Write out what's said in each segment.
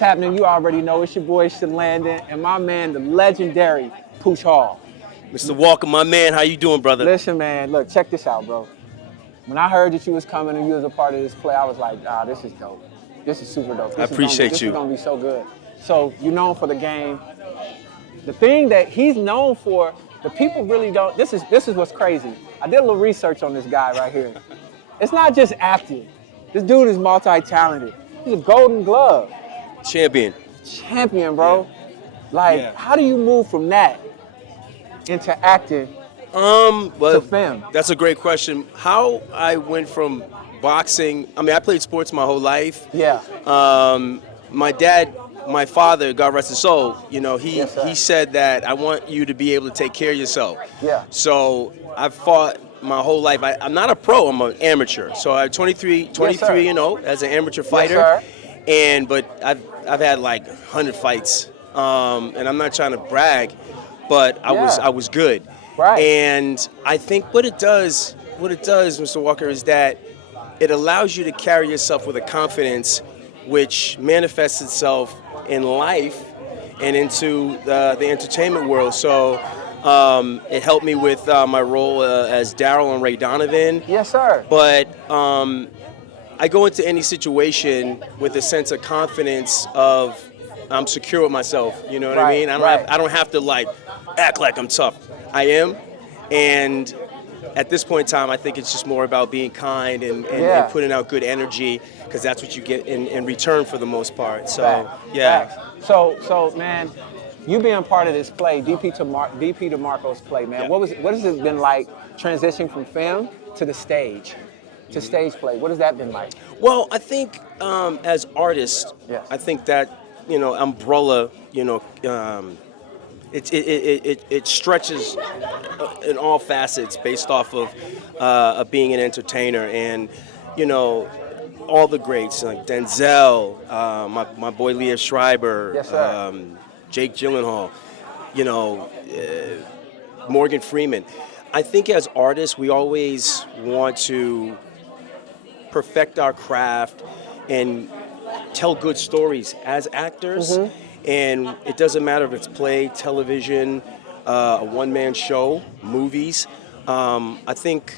What's happening? You already know it's your boy Landon and my man, the legendary Pooch Hall. Mr. Walker, my man, how you doing, brother? Listen, man, look, check this out, bro. When I heard that you was coming and you was a part of this play, I was like, this is dope. This is super dope. I appreciate you. This is gonna be so good. So you're known for the game. The thing that he's known for, the people really don't. This is what's crazy. I did a little research on this guy right here. It's not just acting. This dude is multi-talented. He's a Golden Glove Champion, bro. Yeah. How do you move from that into acting well, to film? That's a great question. How I went from boxing, I played sports my whole life. Yeah. My dad, my father, God rest his soul, he Yes, said that I want you to be able to take care of yourself. Yeah. So I've fought my whole life. I'm not a pro, I'm an amateur. So I'm 23 as an amateur fighter. Yes, But I've had like 100 fights. And I'm not trying to brag, but I was good. Right. And I think what it does, Mr. Walker, is that it allows you to carry yourself with a confidence which manifests itself in life and into the entertainment world. So it helped me with my role as Daryl on Ray Donovan. Yes, sir. But I go into any situation with a sense of confidence of I'm secure with myself. You know what I mean? I don't have to act like I'm tough. I am, and at this point in time, I think it's just more about being kind and putting out good energy, because that's what you get in return for the most part. So, Facts. So, man, you being part of this play, DP DeMarco's play, man. Yeah. What has it been like transitioning from film to the stage, to stage play? What has that been like? Well, I think as artists, Yes. I think that umbrella, it stretches in all facets based off of being an entertainer, and all the greats like Denzel, my boy Leah Schreiber, Yes, sir. Jake Gyllenhaal, Morgan Freeman. I think as artists we always want to perfect our craft and tell good stories as actors. Mm-hmm. And it doesn't matter if it's play, television, a one-man show, movies. I think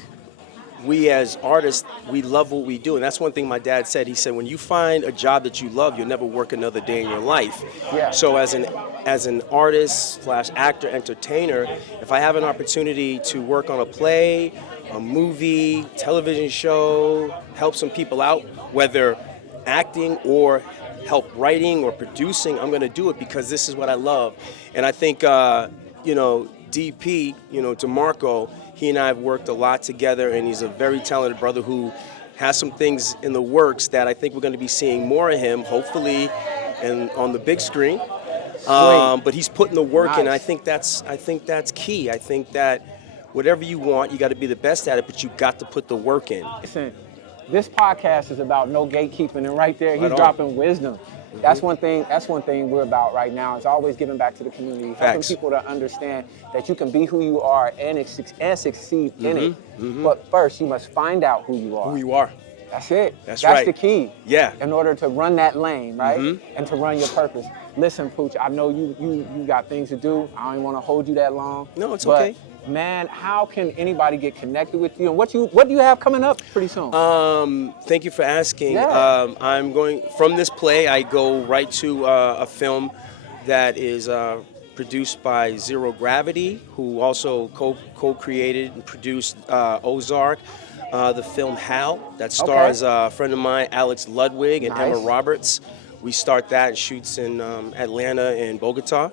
we as artists, we love what we do. And that's one thing my dad said. He said, when you find a job that you love, you'll never work another day in your life. Yeah. So as an artist / actor, entertainer, if I have an opportunity to work on a play, a movie, television show, help some people out, whether acting or help writing or producing, I'm going to do it because this is what I love. And I think, DP, DeMarco, he and I have worked a lot together, and he's a very talented brother who has some things in the works that I think we're going to be seeing more of him, hopefully, and on the big screen. But he's putting the work in. I think that's key. I think that whatever you want, you got to be the best at it, but you got to put the work in. Listen, this podcast is about no gatekeeping, and right there, he's Right on. dropping wisdom. That's one thing we're about right now. It's always giving back to the community, helping Facts. people to understand that you can be who you are and succeed in it. But first, you must find out who you are. Who you are. That's it. That's That's right. the key. Yeah. In order to run that lane, right? And to run your purpose. Listen, Pooch, I know you got things to do. I don't even want to hold you that long. No, it's but, okay. Man, how can anybody get connected with you? And what do you have coming up pretty soon? Thank you for asking. Yeah. I'm going from this play. I go right to a film that is produced by Zero Gravity, who also co-created and produced Ozark. The film Hal, that stars a friend of mine, Alex Ludwig, and Emma Nice. Roberts. We start that and shoots in Atlanta and Bogota.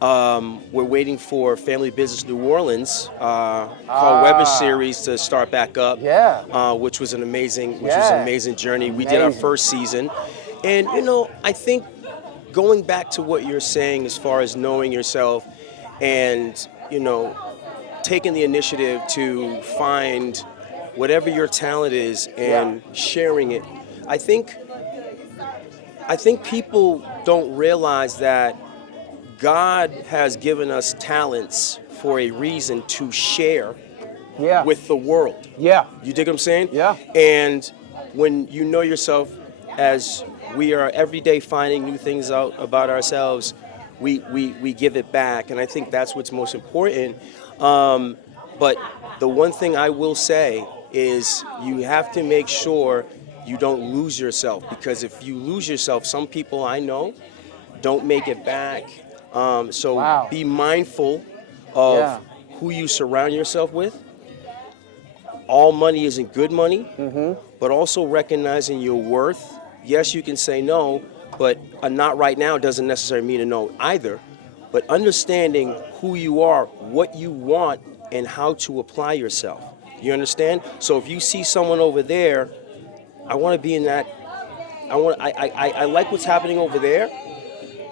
We're waiting for Family Business New Orleans, called Weber series, to start back up. Yeah. Which was an amazing journey. We did our first season, and I think going back to what you're saying as far as knowing yourself, and taking the initiative to find whatever your talent is and sharing it. I think people don't realize that God has given us talents for a reason to share with the world. Yeah. You dig what I'm saying? Yeah. And when you know yourself as We are every day finding new things out about ourselves. We give it back, and I think that's what's most important. But the one thing I will say is you have to make sure you don't lose yourself, because if you lose yourself, some people I know don't make it back. So Wow. be mindful of Yeah. who you surround yourself with. All money isn't good money, but also recognizing your worth. Yes, you can say no, but a not right now doesn't necessarily mean a no either. But understanding who you are, what you want, and how to apply yourself. You understand? So if you see someone over there, I want to be in that. I like what's happening over there.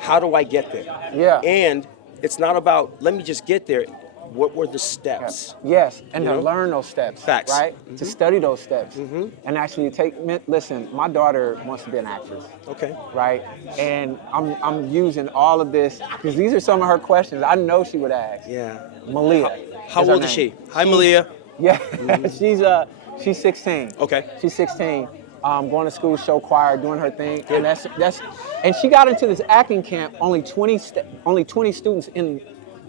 How do I get there? Yeah. And it's not about let me just get there. What were the steps? Yes, and You to know? learn those steps. Facts. Right? To study those steps. And actually listen, my daughter wants to be an actress. Okay. Right? And I'm using all of this because these are some of her questions I know she would ask. Yeah. Malia. How her old is she? name. Hi, Malia. Yeah, she's 16. Okay. She's 16. Going to school, show choir, doing her thing, and that's and she got into this acting camp. Only 20 students in.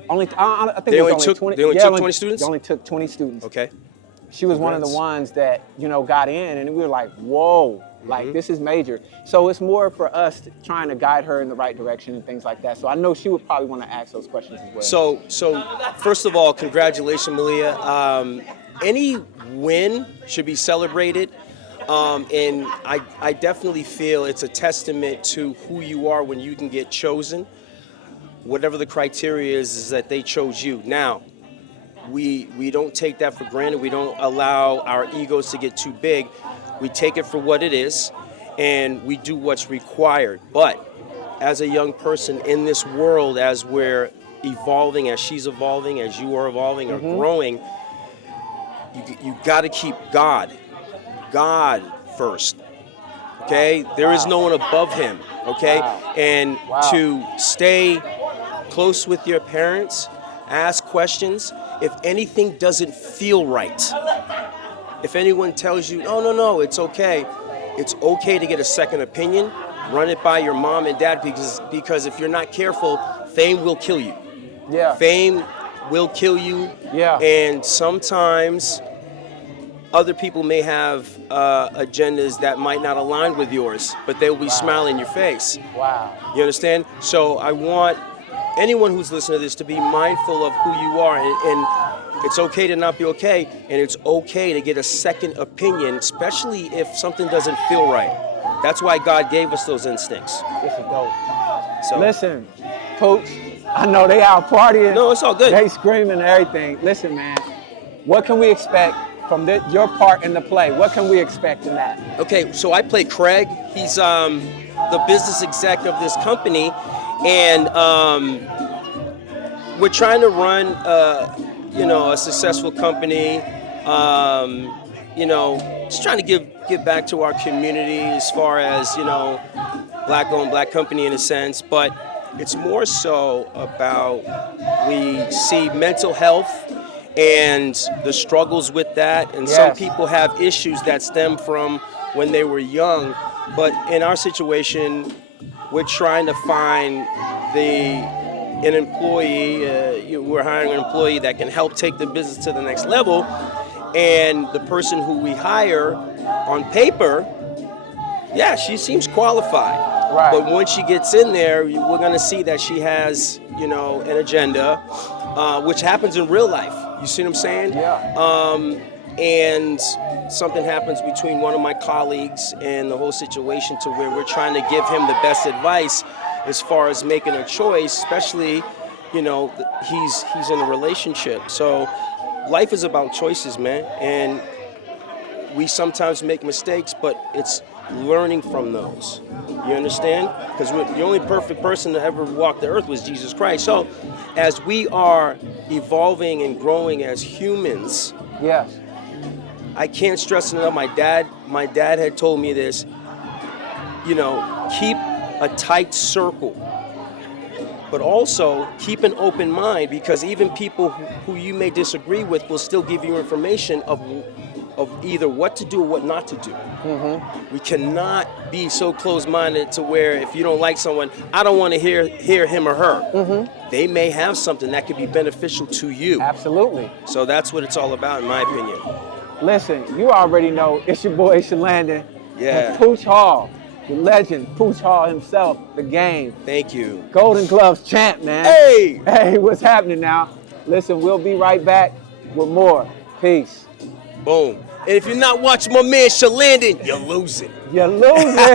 I think They it was only took- 20. they only yeah, took 20 students? They only took 20 students. Okay. She was one of the Congrats. ones that got in, and we were like, whoa, like this is major. So it's more for us trying to guide her in the right direction and things like that. So I know she would probably want to ask those questions as well. So first of all, congratulations, Malia. Any win should be celebrated. And I definitely feel it's a testament to who you are when you can get chosen. Whatever the criteria is that they chose you. Now, we don't take that for granted. We don't allow our egos to get too big. We take it for what it is, and we do what's required. But as a young person in this world, as we're evolving, as she's evolving, as you are evolving or growing, you got to keep God first. Okay? There is no one above him. Okay? And to stay close with your parents, ask questions. If anything doesn't feel right, if anyone tells you, no, it's okay to get a second opinion. Run it by your mom and dad, because if you're not careful, fame will kill you. Yeah. Fame will kill you. Yeah. And sometimes other people may have agendas that might not align with yours, but they will be smiling in your face. Wow. You understand? So I want anyone who's listening to this to be mindful of who you are, and it's okay to not be okay, and it's okay to get a second opinion, especially if something doesn't feel right. That's why God gave us those instincts. This is dope. So Listen, Pooch, I know they out partying. No, it's all good. They screaming and everything. Listen, man, what can we expect from your part in the play? What can we expect in that? Okay, so I play Craig. He's the business exec of this company, and we're trying to run, a successful company. Just trying to give back to our community as far as black-owned, black company in a sense, but it's more so about we see mental health and the struggles with that, and some people have issues that stem from when they were young. But in our situation, we're trying to find an employee. We're hiring an employee that can help take the business to the next level, and the person who we hire on paper, she seems qualified. Right. But once she gets in there, we're going to see that she has, an agenda, which happens in real life. You see what I'm saying? Yeah. And something happens between one of my colleagues and the whole situation to where we're trying to give him the best advice as far as making a choice, especially, he's in a relationship. So life is about choices, man. And we sometimes make mistakes, but it's learning from those. You understand? Because the only perfect person to ever walk the earth was Jesus Christ. So as we are evolving and growing as humans, Yes. I can't stress enough. My dad had told me this, keep a tight circle, but also keep an open mind, because even people who you may disagree with will still give you information of of either what to do or what not to do. We cannot be so closed-minded to where if you don't like someone, I don't want to hear him or her. They may have something that could be beneficial to you. Absolutely. So that's what it's all about, in my opinion. Listen, you already know it's your boy Shalandon. Yeah. And Pooch Hall, the legend, Pooch Hall himself, the game. Thank you. Golden Gloves champ, man. Hey! Hey, what's happening now? Listen, we'll be right back with more. Peace. Boom. And if you're not watching my man Shalandon, you're losing. You're losing.